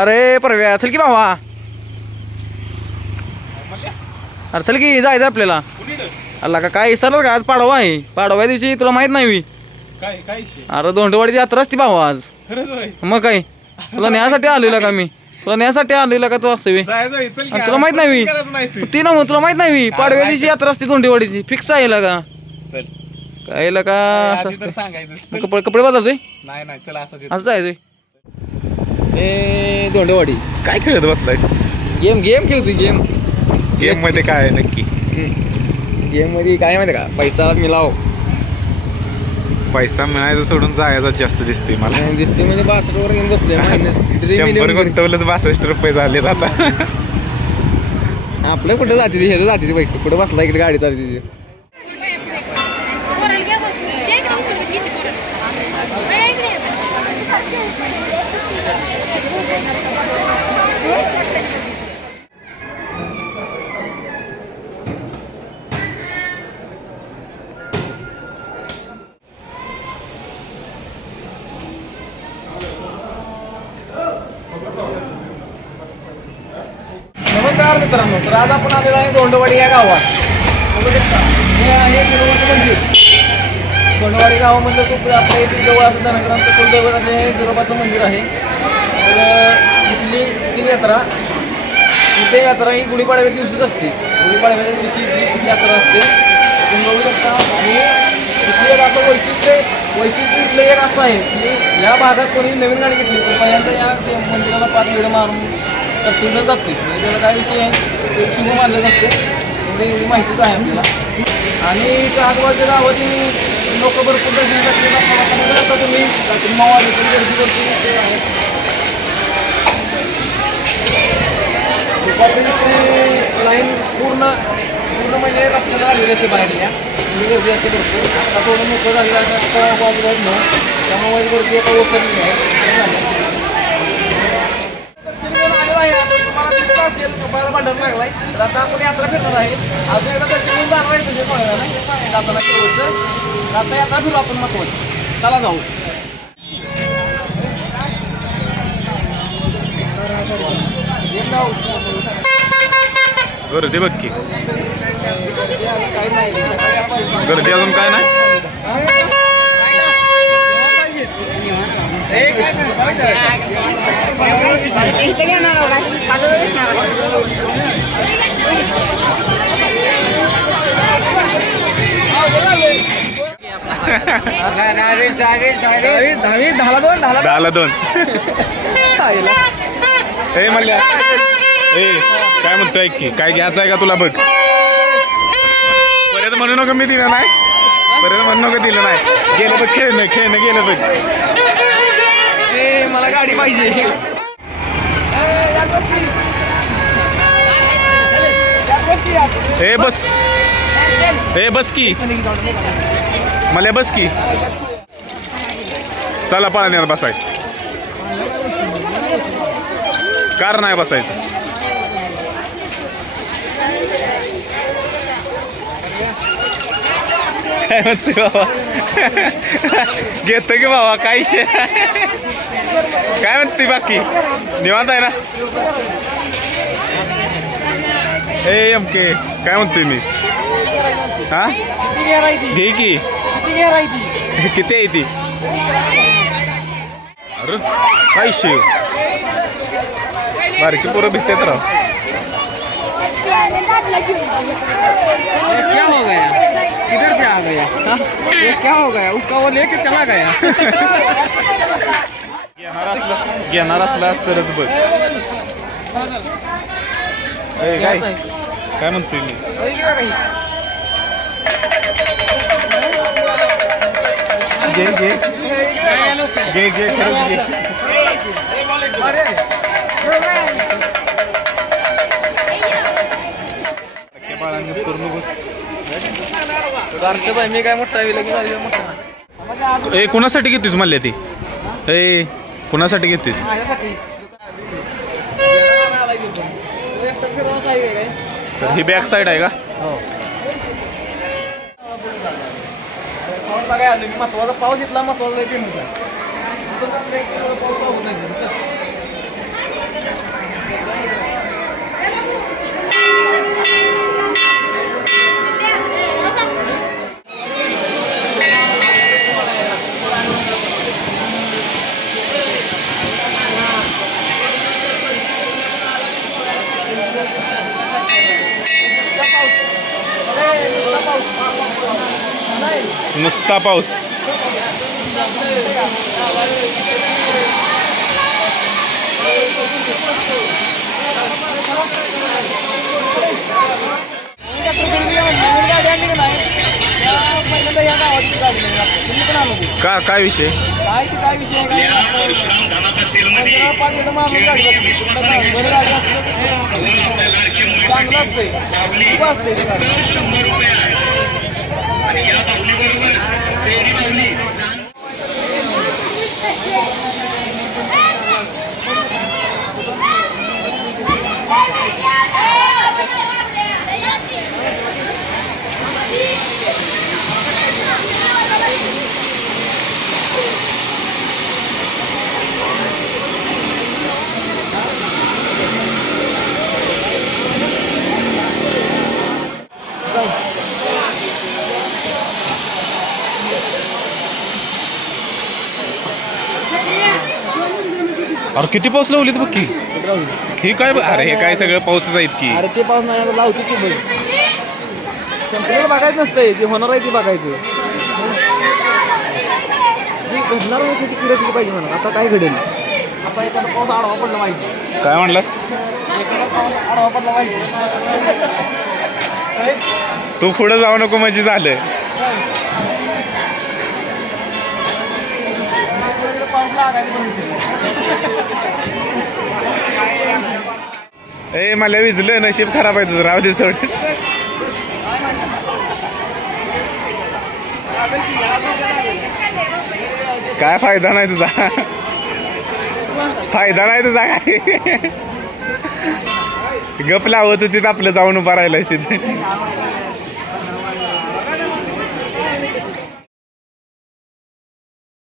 अरे परव्या चल की भावा. अरे चल की जायचं आपल्याला. अल्ला का काय सरळ का? आज पाडवा आहे. पाडवा दिवशी तुला माहीत नाही अरे दोंडवाडीची यात्रा असती भावा आज. मग काय? तुला न्यायसाठी आलेला का मी? तुला न्यायसाठी आलेला का तू असं बे? जायचं होय, चल की. आणि तुला माहीत नाही. ती. ना मग तुला माहीत नाही पाडव्या दिवशी यात्रा असते दोंडेवाडीची फिक्स आहे का? काय का असं असतं. कपडे कपडे बदलतोय नाही नाही चला असंच असं जायचंय. ए दोंडेवाडी काय खेळत बसलाय गेम गेम खेळतोय गेम गेममध्ये काय आहे नक्की? गेममध्ये काय माहिती का? पैसा मिलाव. पैसा मिळायचं सोडून जायचं जास्त दिसते मला. दिसते म्हणजे बासष्ट वर घेऊन बसले शंभर गुंतवलंच बासष्ट रुपये झालेत आता. आपल्या कुठं जाते ते? ह्याचं जाते पैसे. कुठं बसला इकडे गाडी चालते नमस्कार मित्रांनो तर आज आपण आलेलो आहे दोंडवाडी या गावात. बघू शकता, हे आहे बिरोबाचं मंदिर म्हणजे. दोंडवाडी गावामधलं खूप आपल्या इथे जवळ असं धनगरांचं कुलदैवताचं हे बिरोबाचं मंदिर आहे. तर इथली ती यात्रा इथे यात्रा ही गुढीपाडव्या दिवशीच असते. गुढीपाडव्याच्या दिवशी इथली यात्रा असते तुम्ही बघू शकता. आणि इथली एक असं वैशिष्ट्य वैशिष्ट्य इथलं एक असं आहे की या भागात कोणी नवीन गाडी घेतली तर पहिल्यांदा या मंदिराला पाच वेळ मारून तर जाते म्हणजे त्याला काय विषय आहे? ते शुभ मानलं असते. म्हणजे एवढी माहितीच आहे आपल्याला? आणि इथं आजूबाजूच्या गावातील लोक भरपूर दर्शन येतात. तुम्ही. रात्री पण वाजेपर्यंत गर्दी भरपूर आहे दुपारपर्यंत लाईन पूर्ण पूर्ण म्हणजे रस्त्याला आलेली असते बाहेरल्या एवढी गर्दी असते भरपूर आता थोडं मोठं झालेलं आहे. आता आजूबाजूला त्यामुळे गर्दी आता ओसरली आहे. झालं. दर्शन घेऊन आलेलो आहे आता तुम्हाला दिसलं असेल मोबाईलला भांडण दादा आपण यात्रा फिरणार आहे. अजून एकदा दर्शन घेऊन जाणार आहे तुझे कोणाला जाताना शेवटचं दादा यात्रा फिरू आपण मग चला जाऊ. जाऊ गर्दी बघ की. नाही गर्दी अजून काय नाही. दहावी दोन दोन. ए मल्ल्या. ए काय म्हणतोय की? काय घ्यायचं आहे का तुला बघ? परत म्हणू नको मी दिलं नाही. परत म्हणू नको दिलं नाही. गेलं बघ खेळणं खेळणं गेलं बघ. मला गाडी पाहिजे. ए बस. ए बस की. मला बस की. चला पाळण्यात बसाय. कार नाही बसायचं. काय म्हणते बाबा. घेतो की बाबा काही शे काय म्हणते बाकी? निवांत आहे ना? ए एम के काय म्हणतोय मी? हा? किती आहे ती घे की. किती गेर आहे ती? किती आहे ती अरे काय शेव बारकी पोरं भित्तेत राव. हो? आ गया? ये क्या हो गया? उसका वो लेके चला गया। घेणार असला घेणार असलास तरच बघ ए, काय काय म्हणतोय मी घे घे घे घे खरंच घे अरे। टक्के बाळांनी करू नकोस. मी काय मोठा मोठा ए कुणासाठी घेतोस म्हणले ती? ए कुणासाठी घेतोस तर ही बॅक साईड आहे का? हो पाऊस बघायला आलो महत्त्वाचा पाऊस महत्त्वाचा नुसता पाऊस. का काय विषय? काय की काय विषय आहे असते असते पाच मिनिटं मारून गाडी जाते. तुमचं काय, बरं गाडी असलं तर चांगलं असतंय खूप असतंय ते गाडी अरे किती पाऊस लावली बघ की? ही काय अरे हे काय सगळं पाऊसच आहेत की. अरे ते पाऊस नाही लावतो की बघ. संपलेलं बघायचं नसतंय ते होणार आहे ते बघायचं. जे घडणार आहे त्याची क्युरियोसिटी पाहिजे म्हणा आता काय घडेल? आता एखादा पाऊस आडवा पडला पाहिजे. काय म्हणलास? एखादा पाऊस आडवा पडला पाहिजे. तू पुढे जाऊ नको म्हणजे झालं ए मला विजलं नशीब खराब आहे तुझं राव दे सोड. काय फायदा नाही तुझा? फायदा नाही तुझा काय? गप लावत तिथं आपलं जाऊन उभा राहिलायस तिथे